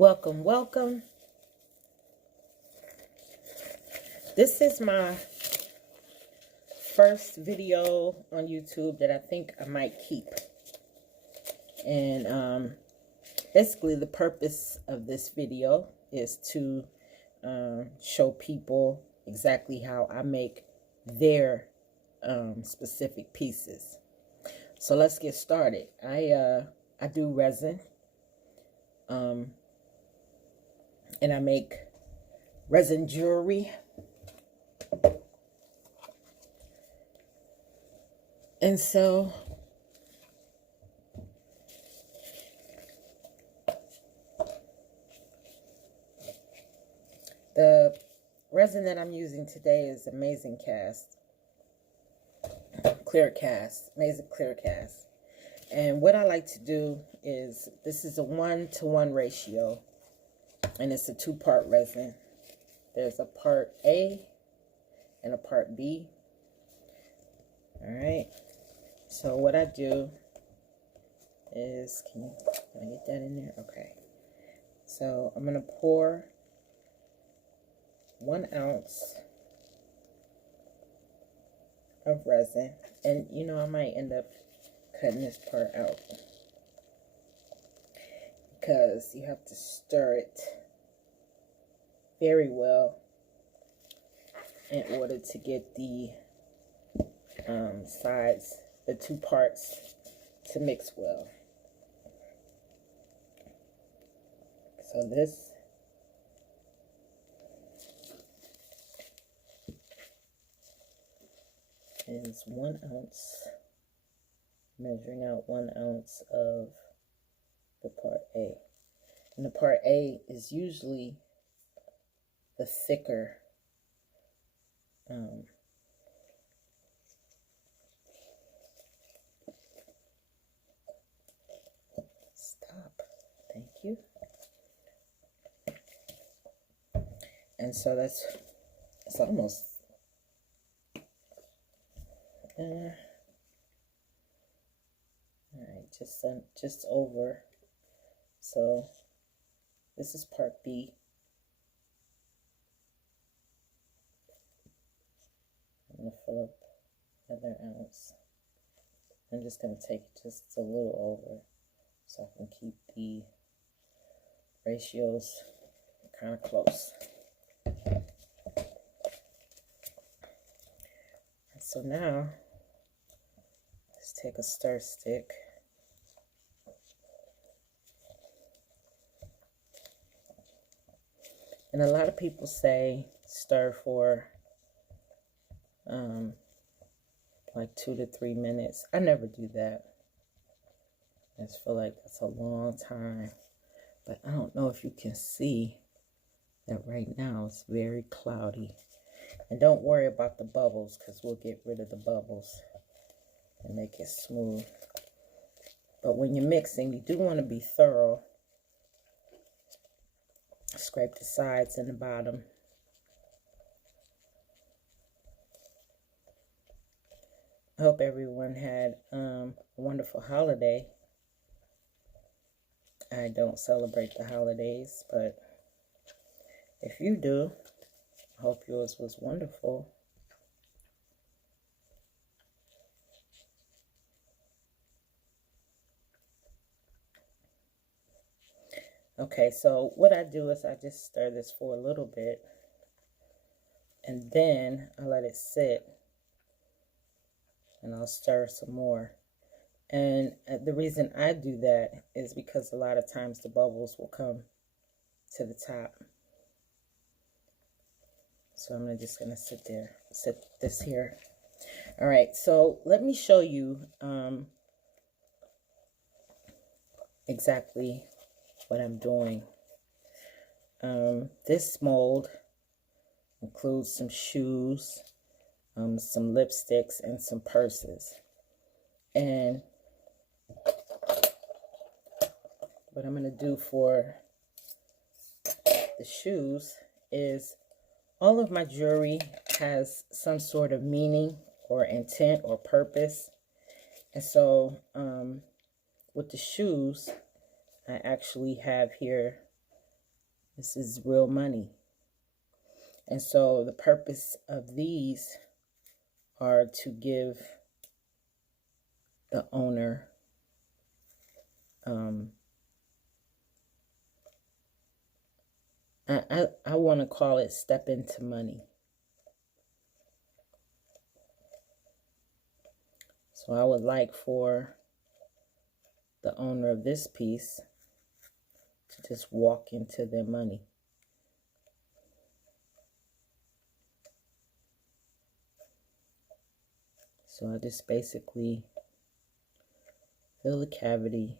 Welcome, welcome. This is my first video on YouTube that I think I might keep. And basically the purpose of this video is to show people exactly how I make their specific pieces. So let's get started. I do resin. And I make resin jewelry. And so the resin that I'm using today is amazing clear cast. And what I like to do is, this is a 1-to-1 ratio. And it's a 2-part resin. There's a part A and a part B. All right. So what I do is, can I get that in there? Okay. So I'm going to pour 1 ounce of resin. And, you know, I might end up cutting this part out, because you have to stir it very well in order to get the sides, the 2 parts, to mix well. So this is 1 ounce, measuring out 1 ounce of the part A. And the part A is usually the thicker thank you. And so it's almost all right, just over. So this is part B. I'm going to fill up another ounce. I'm just going to take just a little over so I can keep the ratios kind of close. So now, let's take a stir stick. And a lot of people say stir for like 2 to 3 minutes. I never do that. I just feel like that's a long time. But I don't know if you can see that right now it's very cloudy. And don't worry about the bubbles, because we'll get rid of the bubbles and make it smooth. But when you're mixing, you do want to be thorough. Scrape the sides and the bottom. I hope everyone had a wonderful holiday. I don't celebrate the holidays, but if you do, I hope yours was wonderful. Okay, so what I do is I just stir this for a little bit, and then I let it sit, and I'll stir some more. And the reason I do that is because a lot of times the bubbles will come to the top. So I'm just going to sit this here. All right, so let me show you exactly what I'm doing. This mold includes some shoes, some lipsticks, and some purses. And what I'm going to do for the shoes is, all of my jewelry has some sort of meaning or intent or purpose. And so with the shoes, I actually have here This is real money. And so the purpose of these are to give the owner I want to call it step into money. So I would like for the owner of this piece to just walk into their money. So I just basically fill the cavity.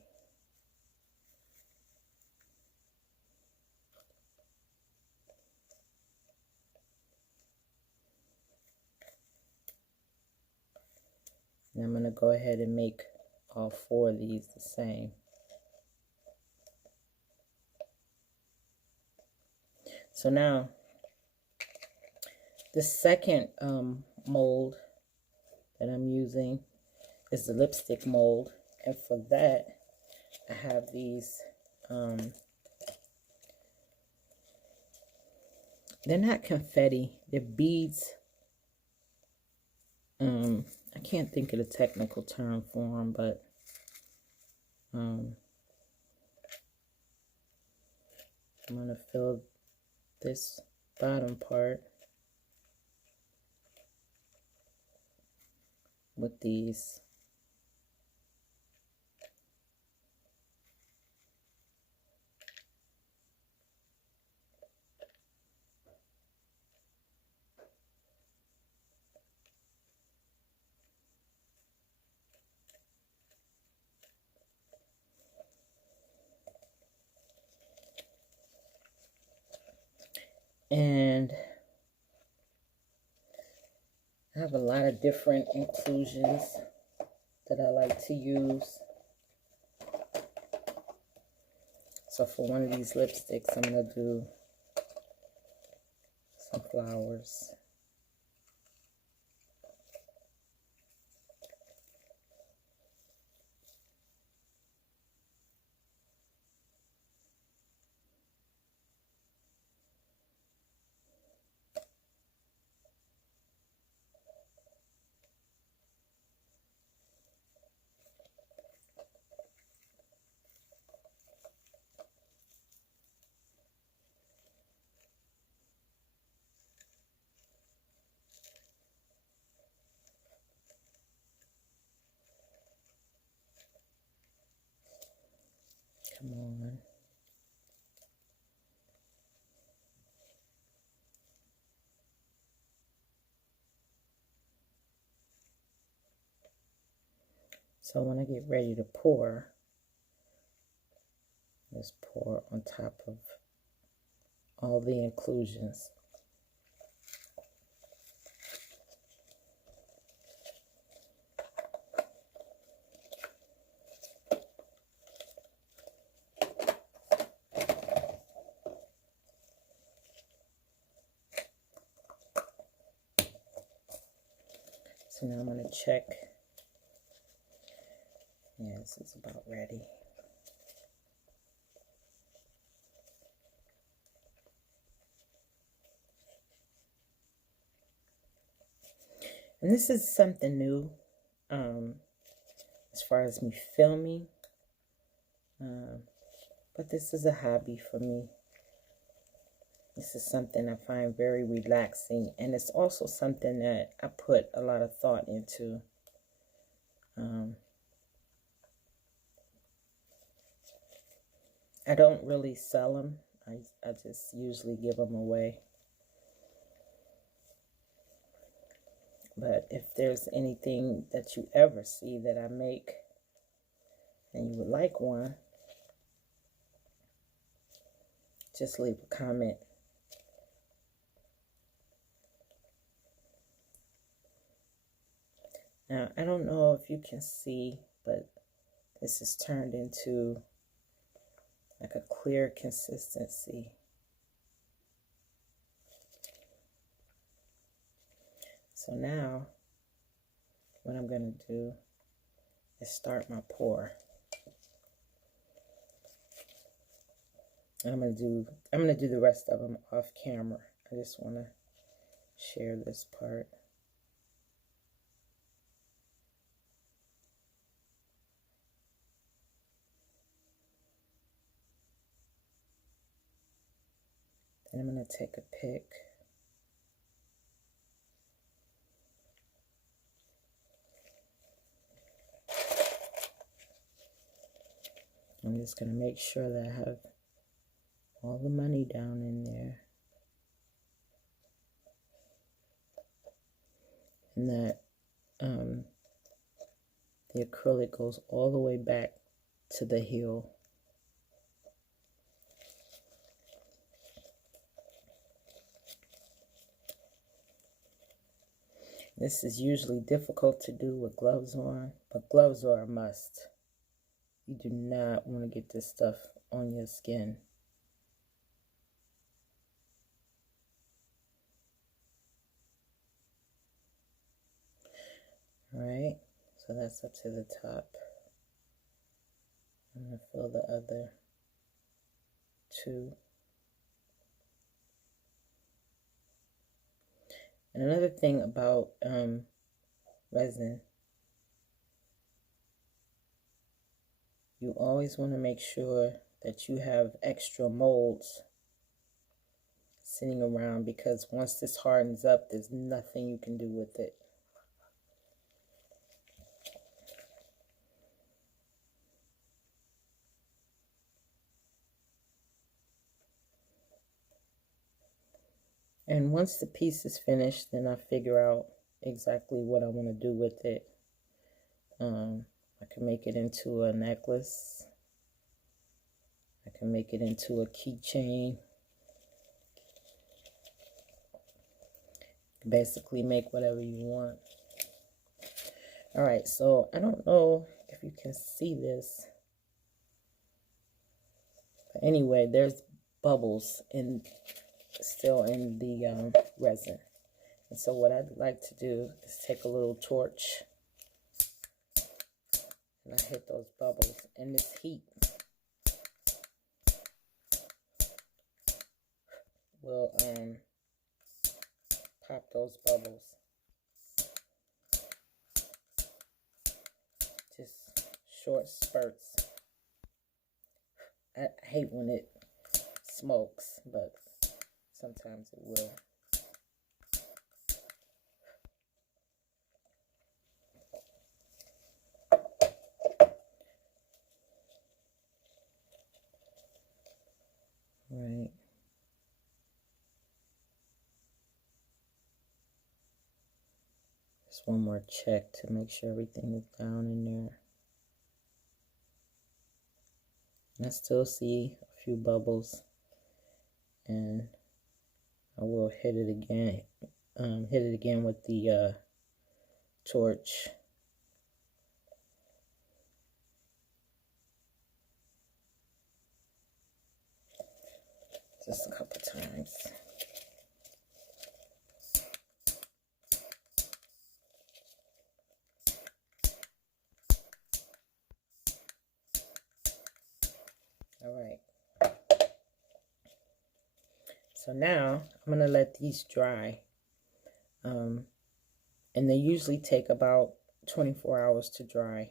And I'm going to go ahead and make all 4 of these the same. So now, the second mold that I'm using is the lipstick mold. And for that, I have these, they're not confetti, they're beads. I can't think of the technical term for them, but I'm going to fill this bottom part with these. And I have a lot of different inclusions that I like to use. So for one of these lipsticks, I'm going to do some flowers. Come on. So when I get ready to pour, just pour on top of all the inclusions. So now I'm going to check. Yeah, this is about ready. And this is something new as far as me filming. But this is a hobby for me. This is something I find very relaxing. And it's also something that I put a lot of thought into. I don't really sell them. I just usually give them away. But if there's anything that you ever see that I make and you would like one, just leave a comment. Now, I don't know if you can see, but this is turned into like a clear consistency. So now, what I'm going to do is start my pour. I'm gonna do the rest of them off camera. I just want to share this part. And I'm gonna take a pick. I'm just gonna make sure that I have all the money down in there. And that the acrylic goes all the way back to the heel. This is usually difficult to do with gloves on, but gloves are a must. You do not want to get this stuff on your skin. All right, so that's up to the top. I'm going to fill the other two. And another thing about resin, you always want to make sure that you have extra molds sitting around, because once this hardens up, there's nothing you can do with it. And once the piece is finished, then I figure out exactly what I want to do with it. I can make it into a necklace. I can make it into a keychain. Basically make whatever you want. All right, so I don't know if you can see this. But anyway, there's bubbles still in the resin. And so what I'd like to do is take a little torch and I hit those bubbles, and this heat will pop those bubbles. Just short spurts. I hate when it smokes, but sometimes it will. Right. Just one more check to make sure everything is down in there. And I still see a few bubbles, and I will hit it again. Hit it again with the torch. Just a couple times. All right. So now I'm going to let these dry. And they usually take about 24 hours to dry.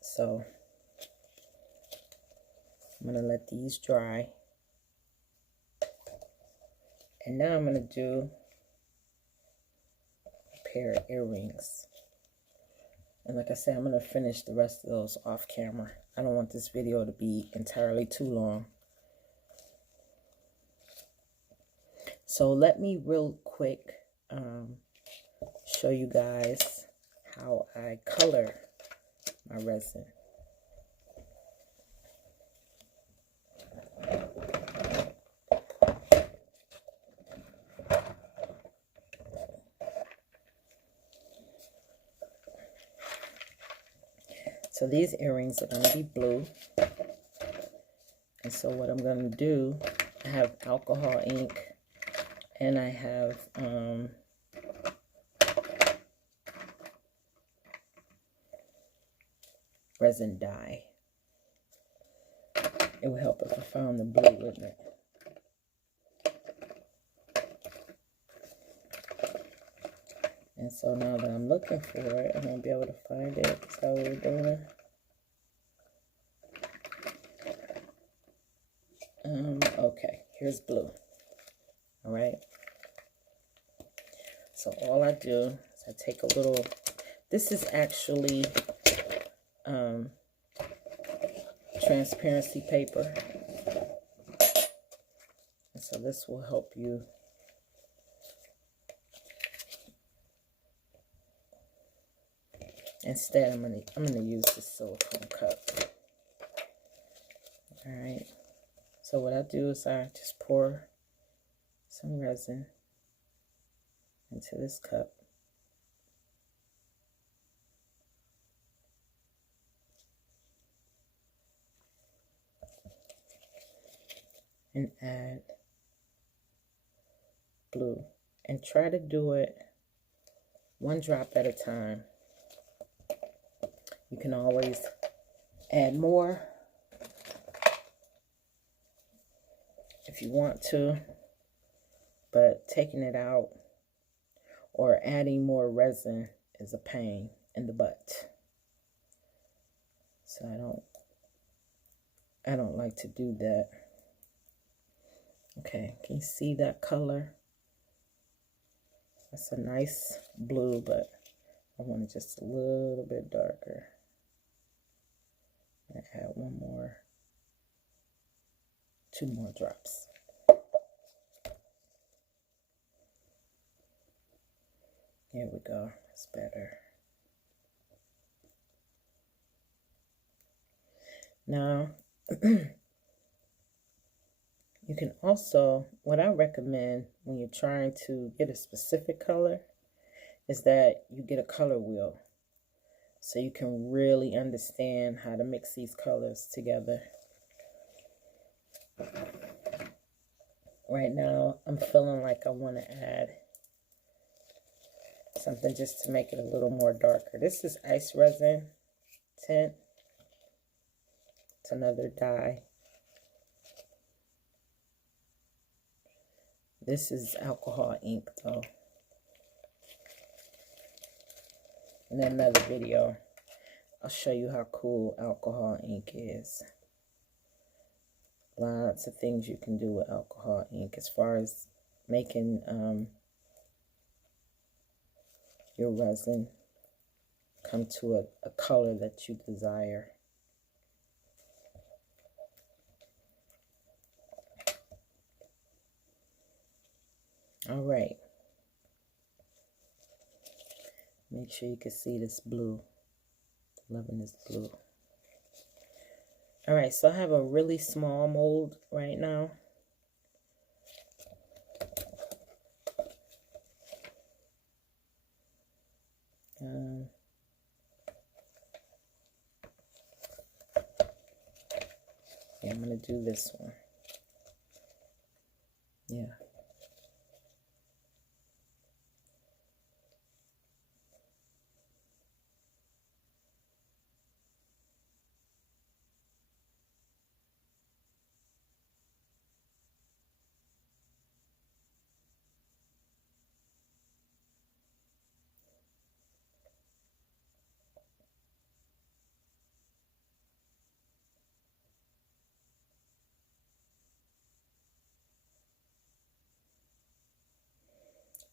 So I'm going to let these dry. And now I'm going to do a pair of earrings. And like I said, I'm going to finish the rest of those off camera. I don't want this video to be entirely too long. So let me real quick show you guys how I color my resin. So these earrings are going to be blue. And so what I'm going to do, I have alcohol ink, and I have resin dye. It would help if I found the blue, wouldn't it? And so now that I'm looking for it, I won't be able to find it. That's how we're doing it. Okay, here's blue. All right. So all I do is I take a little, this is actually transparency paper. And so this will help you instead I'm gonna use this silicone cup. All right. So what I do is I just pour some resin into this cup. And add blue. And try to do it one drop at a time. You can always add more if you want to, but taking it out or adding more resin is a pain in the butt. So I don't like to do that. Okay, can you see that color? That's a nice blue, but I want it just a little bit darker. I add one more, 2 more drops. There we go, that's better. Now, you can also, what I recommend when you're trying to get a specific color is that you get a color wheel so you can really understand how to mix these colors together. Right now, I'm feeling like I want to add something just to make it a little more darker. This is ice resin tint. It's another dye. This is alcohol ink though. In another video, I'll show you how cool alcohol ink is. Lots of things you can do with alcohol ink as far as making your resin come to a color that you desire. All right. Make sure you can see this blue. Loving this blue. All right, so I have a really small mold right now. Yeah, I'm going to do this one. Yeah.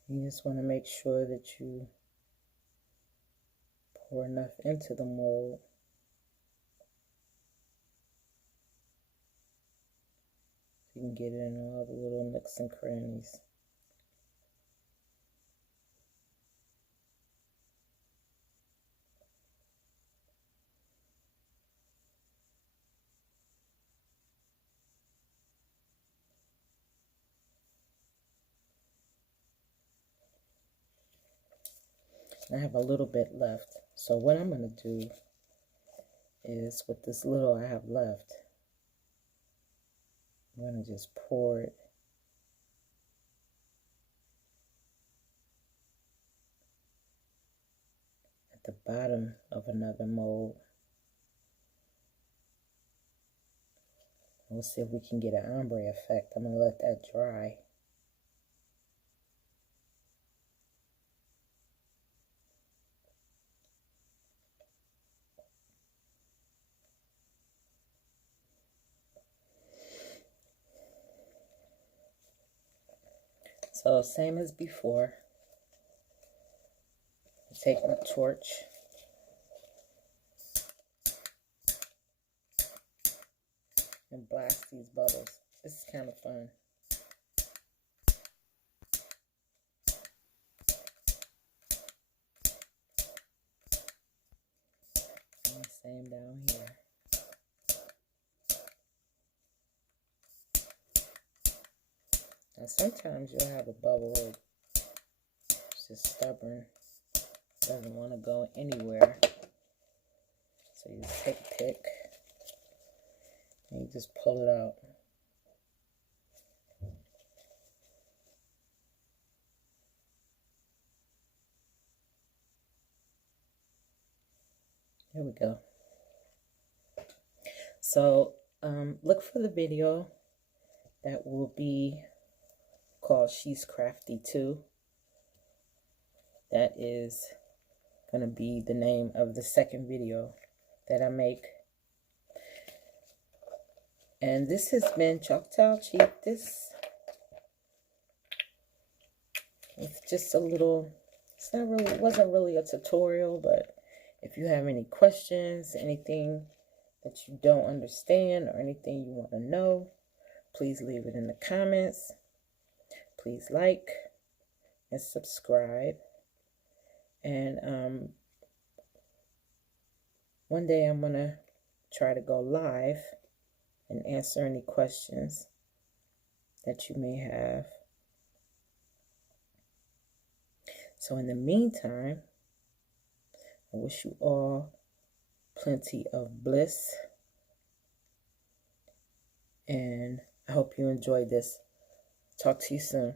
You just want to make sure that you pour enough into the mold. So you can get it in all the little nooks and crannies. I have a little bit left. So what I'm going to do is with this little I have left, I'm going to just pour it at the bottom of another mold. We'll see if we can get an ombre effect. I'm going to let that dry. So same as before. Take my torch. And blast these bubbles. This is kind of fun. And the same down here. Now sometimes you'll have a bubble that's just stubborn, doesn't want to go anywhere. So you just take a pick and you just pull it out. Here we go. So look for the video that will be called She's Krafty Too. That is going to be the name of the second video that I make. And this has been Choctaw Cheap. This is just a little, it wasn't really a tutorial, but if you have any questions, anything that you don't understand or anything you want to know, please leave it in the comments. Please like and subscribe. And one day I'm going to try to go live and answer any questions that you may have. So in the meantime, I wish you all plenty of bliss. And I hope you enjoyed this. Talk to you soon.